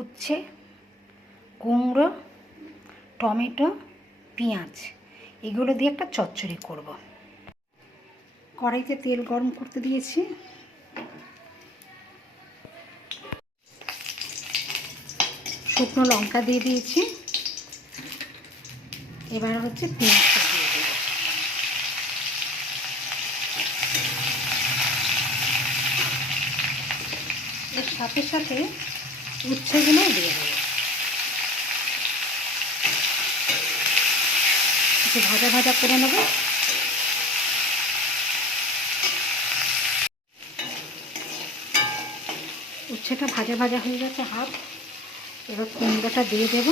উচ্ছে, কুমড়ো, টমেটো, পেঁয়াজ এগুলো দিয়ে একটা চচ্চড়ি করব। কড়াইতে তেল গরম করতে দিয়েছি। শুকনো লঙ্কা দিয়ে দিয়েছি। এবার হচ্ছে পেঁয়াজটা দিয়ে দেব। এর সাথে সাথে উচ্ছেগুলোও দিয়ে দেব। একটু ভাজা ভাজা করে নেব। উচ্ছেটা ভাজা ভাজা হয়ে গেছে হাফ। এবার কুমড়োটা দিয়ে দেব।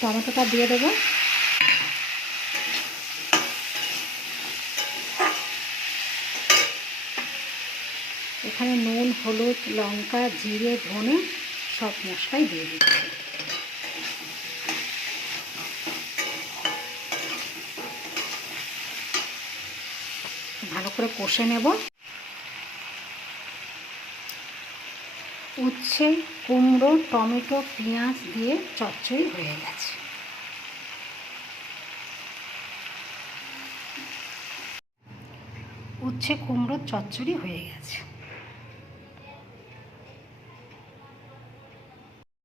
টমেটোটা দিয়ে দেবো। এখানে নুন, হলুদ, লঙ্কা, জিরে, ধনে সব মশলাই দিয়ে দিচ্ছি। ভালো করে কষে নেব। উচ্ছে, কুমড়ো, টমেটো, পেঁয়াজ দিয়ে চচ্চড়ি হয়ে গেছে। উচ্ছে কুমড়োর চচ্চড়ি হয়ে গেছে।